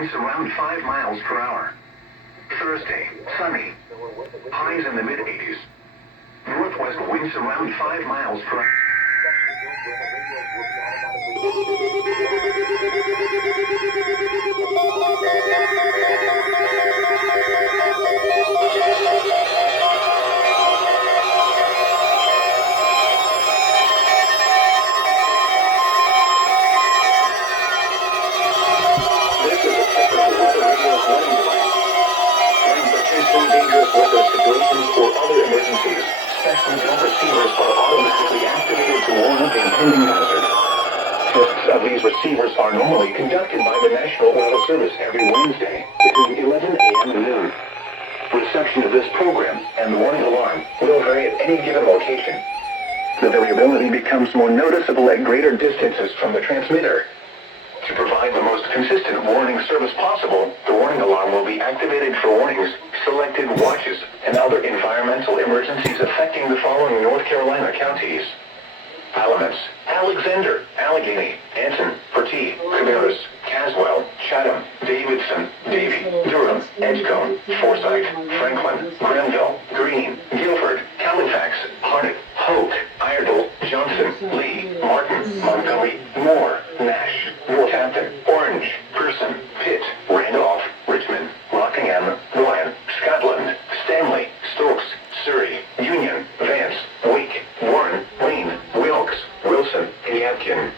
winds around 5 miles per hour. Thursday, sunny. Highs in the mid-80s. Northwest winds around 5 miles per hour. Dangerous weather situations or other emergencies, special jump receivers are automatically activated to warn of the impending hazard. Tests of these receivers are normally conducted by the National Weather Service every Wednesday between 11 a.m. and noon. Reception of this program and the warning alarm will vary at any given location. The variability becomes more noticeable at greater distances from the transmitter. To provide the most consistent warning service possible, the warning alarm will be activated for warnings, selected watches, and other environmental emergencies affecting the following North Carolina counties: Alamance, Alexander, Allegheny, Anson, Portee, Cabarrus, Caswell, Chatham, Davidson, Davie, Durham, Edgecombe, Forsyth, Franklin, Granville, Greene, Guilford, Halifax, Harnett, Hoke, Iredell, Johnson, Lee, Martin, Montgomery, Moore, Nash, Northampton, Orange, Person, Pitt, Randolph, Richmond, Rockingham, Royan, Scotland, Stanley, Stokes, Surrey, Union, Vance, Wake, Warren, Wayne, Wilkes, Wilson, and Yadkin.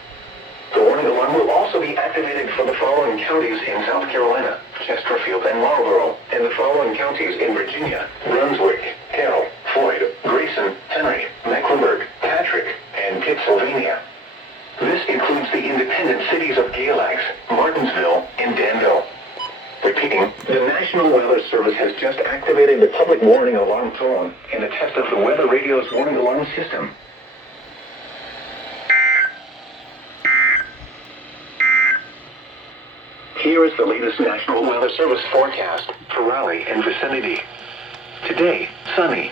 The warning alarm will also be activated for the following counties in South Carolina: Chesterfield and Marlborough, and the following counties in Virginia: Brunswick, Carroll, Floyd, Grayson, Henry, Mecklenburg, Patrick, and Pittsylvania. This includes the independent cities of Galax, Martinsville, and Danville. Repeating, the National Weather Service has just activated the public warning alarm tone in a test of the Weather Radio's warning alarm system. Here is the latest National Weather Service forecast for Raleigh and vicinity. Today, sunny.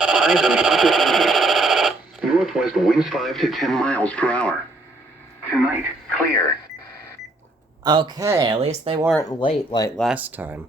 Highs in the upper 80s. Northwest winds 5 to 10 miles per hour. Tonight, clear. Okay, at least they weren't late like last time.